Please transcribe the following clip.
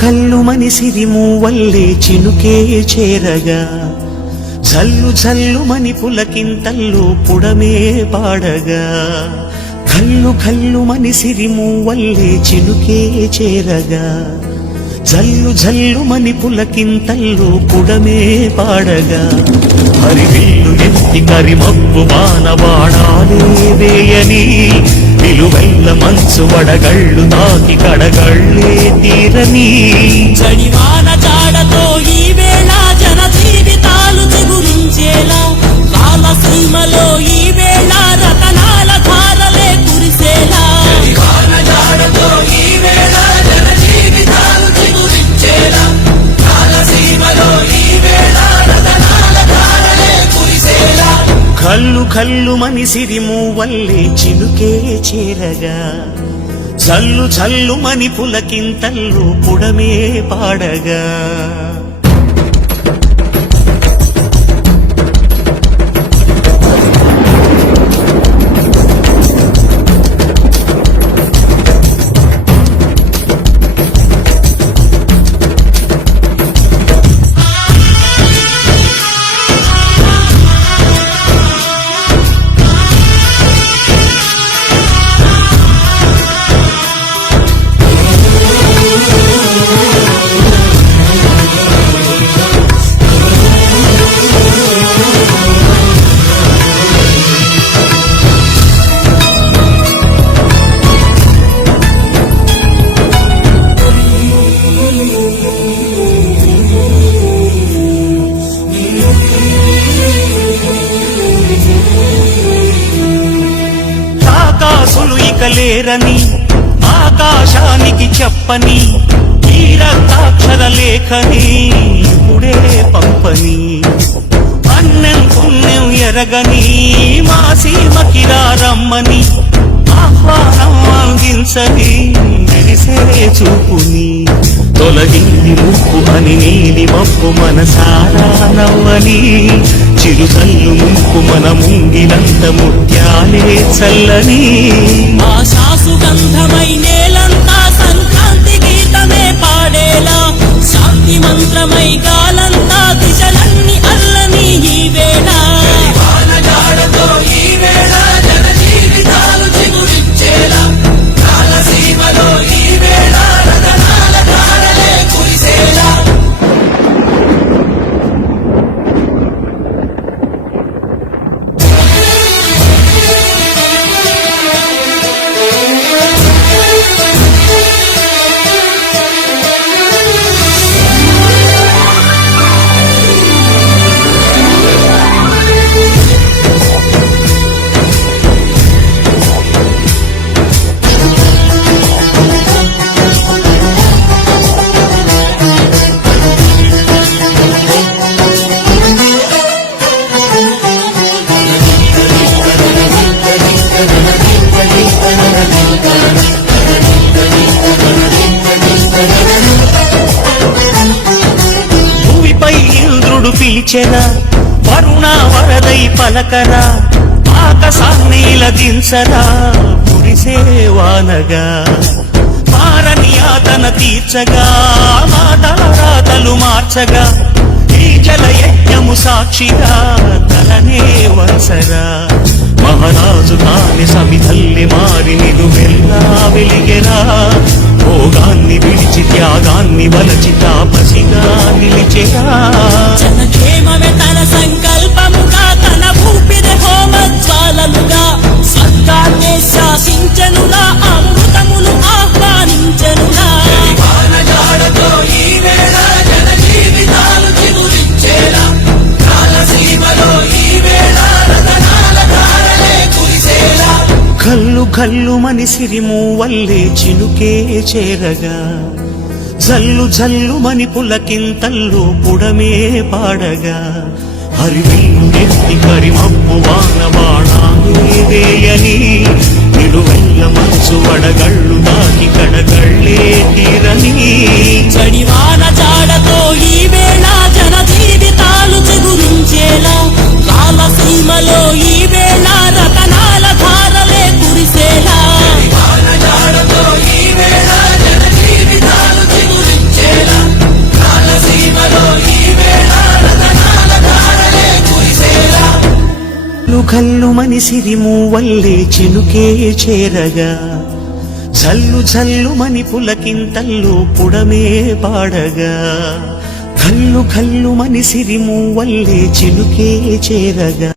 కల్లు మని సిరిమూవల్లే చినుకే చేరగా జల్లు జల్లు మని పులకింతల్లో పుడమే పాడగా కల్లు కల్లు మని సిరిమూవల్లే చినుకే చేరగా జల్లు జల్లు మని పులకింతల్లో పుడమే పాడగా హరివిల్లు ఎత్తి కరిమబ్బు బాణవాడాలే వేయని నిలువెల్ల మంచు వడగళ్ళు తాకి కడగళ్ళే తీరని చడివాన జాడతో ఈ వేళ జన జీవితాలు చిగురించేలా రాలసీమలో ఈ వేళ రతనాల ధారలే కురిసేలా చడివాన జాడతో ఈ వేళ జన జీవితాలు చిగురించేలా రాలసీమలో ఈ వేళ రతనాల ధారలే కురిసేలా కల్లు కల్లు మని సిరిమూవల్లే చినుకే చేరగా జల్లు జల్లు మని పులకింతల్లో పుడమే పాడగా లేరని ఆకాశానికి చెప్పని ఈ రక్తాక్షర లేఖని ఇప్పుడే పంపని అన్నం పుణ్యం ఎరగని మా సీమకిరా రమ్మని ఆహ్వానం అందించని మెరిసే చూపుని తొలగింది ముప్పు అని నీలి మప్పు మనసారా నవ్వని చిరుతల్లు ముంపు మన ముంగిలంత ముత్యాలే చల్లని ఆశా సుగంధమై నేలంతా సంక్రాంతి గీతమే పాడేలా శాంతి మంత్రమై గాలంతా దిశలన్నీ అల్లని ఈ వేళ ఈ వేళ జన జీవితాలు చిగురించేలా రాలసీమలో ఈ వేళ రతనాల ధారలే కురిసేలా భూమిపై ఇంద్రుడు పిలిచెరా వరుణ వరదై పలకరా ఆకాశాన్నీల దించరా కురిసే వానగా మారని ఆతన తీర్చగా మాటల రాతలు మార్చగా ఈ జల యజ్ఞము సాక్షిగా తలనే వంచరా మహారాజు కాని సమిధల్లి మారి నిలువెల్లా వెలిగెరా భోగాన్ని విడిచి త్యాగాన్ని వలచి తాపసిగా నిలిచెరా జనక్షేమమే తన సంకల్పముగా తన ఊపిరి హోమజ్వాలలుగా స్వర్గాన్నే శాసించనుగా అమృతమును ఆహ్వానించనుగా ఈ వేళ జన జీవితాలు చిగురించేలా రాలసీమలో ఈ వేళ రతనాల ధారలే కురిసేలా కల్లు కల్లు మని సిరిమూవల్లే చినుకే చేరగా జల్లు జల్లు మని పులకింతల్లో పుడమే పాడగా హరివిల్లు ఎత్తి కరిమబ్బు వానవాడాలే వేయని నిలువెల్ల మంచు వడగళ్ళు దాకి కడగళ్ళే తీరని చడివాన జాడతో ఈ వేళ జన జీవితాలు చిగురించేలా రాలసీమలో ఈ వేళ రతనాల ధారలే కురిసేలా ఈ వేళ జన జీవితాలు చిగురించేలా కల్లు మని సిరిమూవల్లే చినుకే చేరగా జల్లు జల్లు మని పులకింతల్లో పుడమే పాడగా కల్లు కల్లు మని సిరిమూవల్లే చినుకే చేరగా